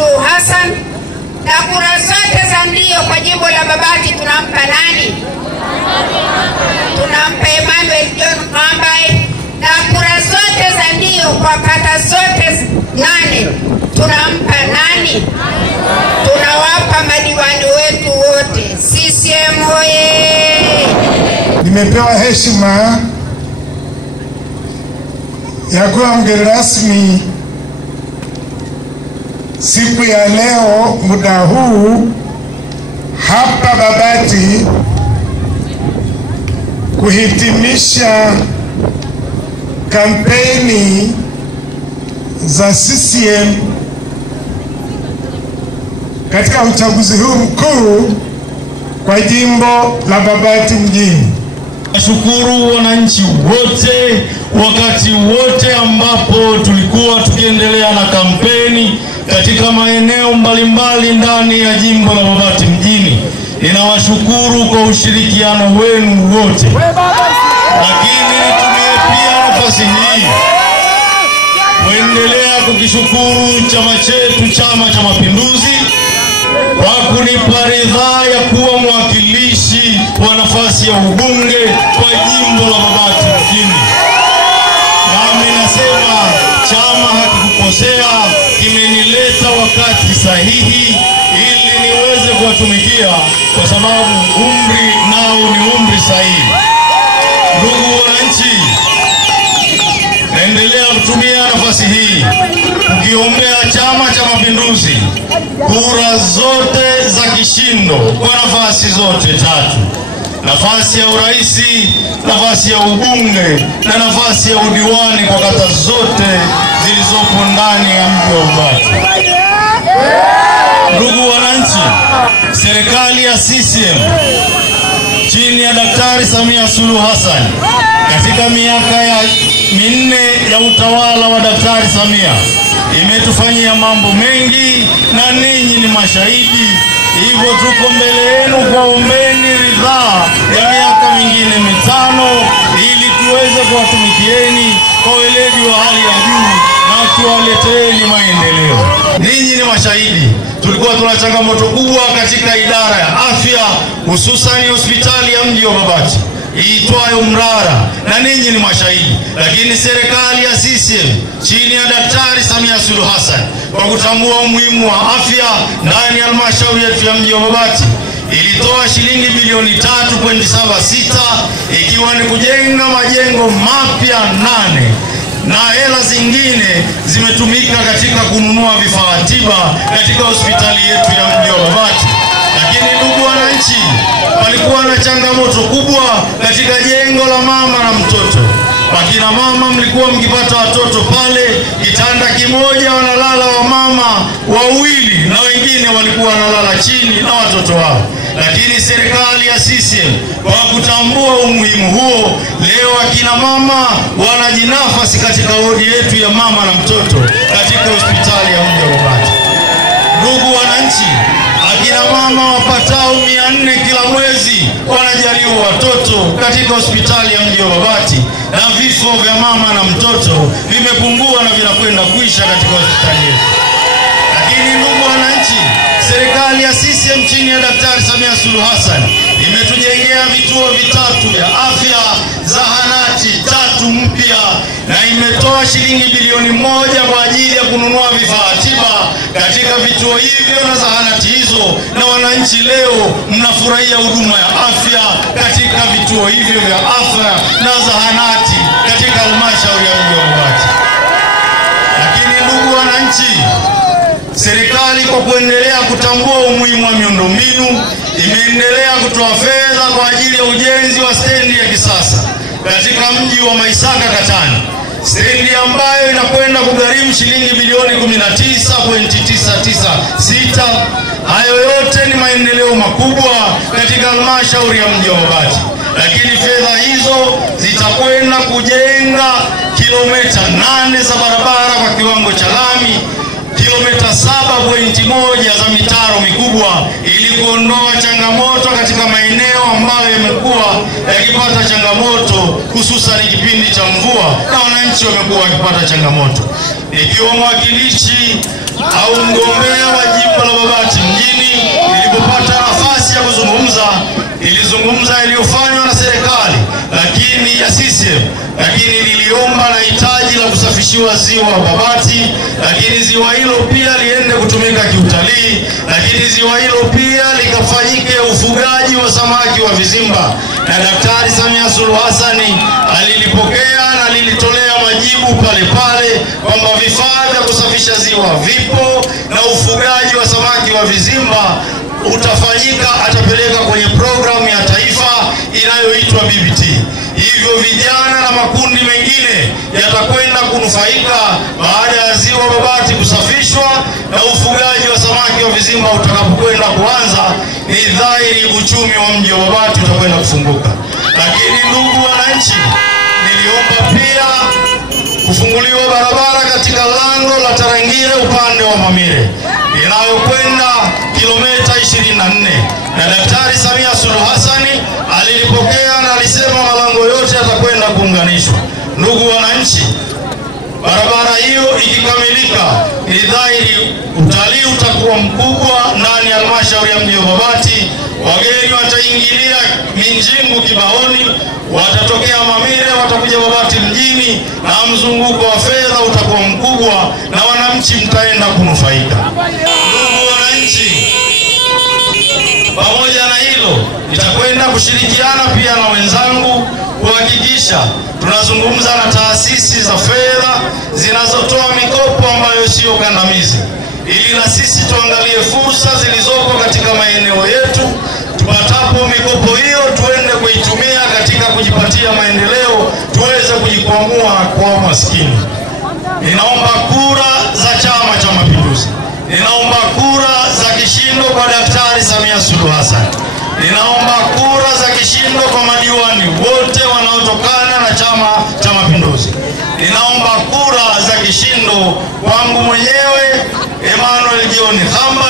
Suluhu Hassan, na kura zote za ndio kwa jimbo la Babati tunampa nani? Tunampa Emmanuel John Kambai. Na kura zote za ndio kwa kata zote 8 tunampa nani? Tunawapa madiwani wetu wote. CCM hoye! Nimepewa heshima ya kuwa mgeni rasmi siku ya leo muda huu hapa Babati kuhitimisha kampeni za CCM katika uchaguzi huu mkuu kwa jimbo la Babati mjini. Nashukuru wananchi wote wakati wote ambapo tulikuwa tukiendelea na kampeni katika maeneo mbalimbali ndani ya jimbo la Babati mjini. Ninawashukuru kwa ushirikiano wenu wote. Lakini nitumie pia nafasi hii kuendelea kukishukuru chama chetu, Chama cha Mapinduzi, kwa kunipa ridhaa ya kuwa mwakilishi wa nafasi ya ubunge kwa jimbo la Babati mjini. Nami nasema chama hakikukosea, kimenileta wakati sahihi ili niweze kuwatumikia, kwa sababu umri nao ni umri sahihi. Ndugu wananchi, naendelea kutumia nafasi hii kukiombea Chama cha Mapinduzi kura zote za kishindo kwa nafasi zote 3: nafasi ya uraisi, nafasi ya ubunge na nafasi ya udiwani kwa kata zote zilizopo ndani ya mji wa Babati. Ndugu wananchi, serikali ya CCM chini ya Daktari Samia Suluhu Hassan katika miaka ya 4 ya utawala wa Daktari Samia imetufanyia mambo mengi na ninyi ni mashahidi. Hivyo tuko mbele yenu kuombeni ridhaa ya miaka mingine 5 ili tuweze kuwatumikieni kwa weledi wa hali ya juu na tuwaleteeni maendeleo. Ninyi ni mashahidi, tulikuwa tuna changamoto kubwa katika idara ya afya, hususan hospitali ya mji wa Babati iitwayo Mrara, na ninyi ni mashahidi. Lakini serikali ya CCM chini ya Daktari Samia Suluhu Hassan kwa kutambua umuhimu wa afya ndani ya halmashauri yetu ya mji wa Babati ilitoa shilingi bilioni 3.76 ikiwa ni kujenga majengo mapya 8 na hela zingine zimetumika katika kununua vifaa tiba katika hospitali yetu ya mji wa Babati. Lakini ndugu wananchi, palikuwa na changamoto kubwa katika jengo la mama na mtoto. Wakina mama mlikuwa mkipata watoto pale, kitanda kimoja wanalala wa mama 2 na wengine walikuwa wanalala chini na watoto wao. Lakini serikali ya CCM kwa kutambua umuhimu huo, leo akina mama wanajinafasi katika wodi yetu ya mama na mtoto katika hospitali ya mji wa Babati. Ndugu wananchi, akina mama wapatao 400 kila mwezi wanajaliwa watoto katika hospitali ya mji wa Babati, na vifo vya mama na mtoto vimepungua na vinakwenda kuisha katika hospitali yetu. Lakini ndugu wananchi, serikali ya CCM chini ya Daktari Samia Suluhu Hassan imetujengea vituo 3 vya afya, zahanati 3 mpya, na imetoa shilingi bilioni 1 kwa ajili ya kununua vifaa tiba katika vituo hivyo na zahanati hizo, na wananchi leo mnafurahia huduma ya afya katika vituo hivyo vya afya na zahanati katika halmashauri ya mji wa Babati. Lakini ndugu wananchi, serikali kwa kuendelea kutambua umuhimu wa miundombinu imeendelea kutoa fedha kwa ajili ya ujenzi wa stendi ya kisasa katika mji wa Maisaka Katani, stendi ambayo inakwenda kugharimu shilingi bilioni 19.996. Hayo yote ni maendeleo makubwa katika halmashauri ya mji wa Babati. Lakini fedha hizo zitakwenda kujenga kilomita 8 za barabara kwa kiwango cha lami, kilomita 7.1 za mitaro mikubwa ili kuondoa changamoto katika maeneo ambayo yamekuwa yakipata changamoto hususan kipindi cha mvua na wananchi wamekuwa wakipata changamoto. ikiwa mwakilishi au mgombea wa jimbo la Babati mjini, nilipopata nafasi ya kuzungumza, nilizungumza yaliyofanywa na serikali lakini ya CCM, lakini niliomba na hitaji la kusafishiwa ziwa Babati, lakini ziwa hilo pia liende kutumika kiutalii, lakini ziwa hilo pia likafanyike ufugaji wa samaki wa vizimba. Na Daktari Samia Suluhu Hassan alilipokea na lilitolea majibu pale pale kwamba vifaa vya kusafisha ziwa vipo na ufugaji wa samaki wa vizimba utafanyika, atapeleka kwenye programu ya taifa inayoitwa BBT. Hivyo vijana na makundi mengine yatakwenda kunufaika baada ya ziwa Babati kusafishwa na ufugaji wa samaki wa vizimba utakapokwenda kuanza. Ni dhahiri uchumi wa mji wa Babati utakwenda kufunguka. Lakini ndugu wananchi, niliomba pia kufunguliwa barabara katika lango la Tarangire upande wa Mamire inayokwenda kilomita 24, na Daktari Samia Suluhu Hassan alilipokea na alisema malango yote yatakwenda kuunganishwa. Ndugu wananchi, barabara hiyo ikikamilika, ni dhahiri utalii utakuwa mkubwa ndani ya halmashauri ya mji wa Babati. Wageni wataingilia Minjingu Kibaoni, watatokea Mamire, watakuja Babati mjini, na mzunguko wa fedha utakuwa mkubwa na wananchi mtaenda kunufaika. Ndugu wananchi, pamoja na hilo, nitakwenda kushirikiana pia na wenzangu kuhakikisha tunazungumza na taasisi za fedha zinazotoa mikopo ambayo sio kandamizi, ili na sisi tuangalie fursa zilizoko katika maeneo yetu. Tupatapo mikopo hiyo, tuende kuitumia katika kujipatia maendeleo, tuweze kujikwamua kwa maskini. Ninaomba kura za Chama cha Mapinduzi, ninaomba kura za kishindo kwa Daktari Samia Suluhu Hassan, ninaomba kura za kishindo kwa madiwani wote wanaotokana na Chama cha Mapinduzi, ninaomba kura za kishindo kwangu mwenyewe Emmanuel John Hamba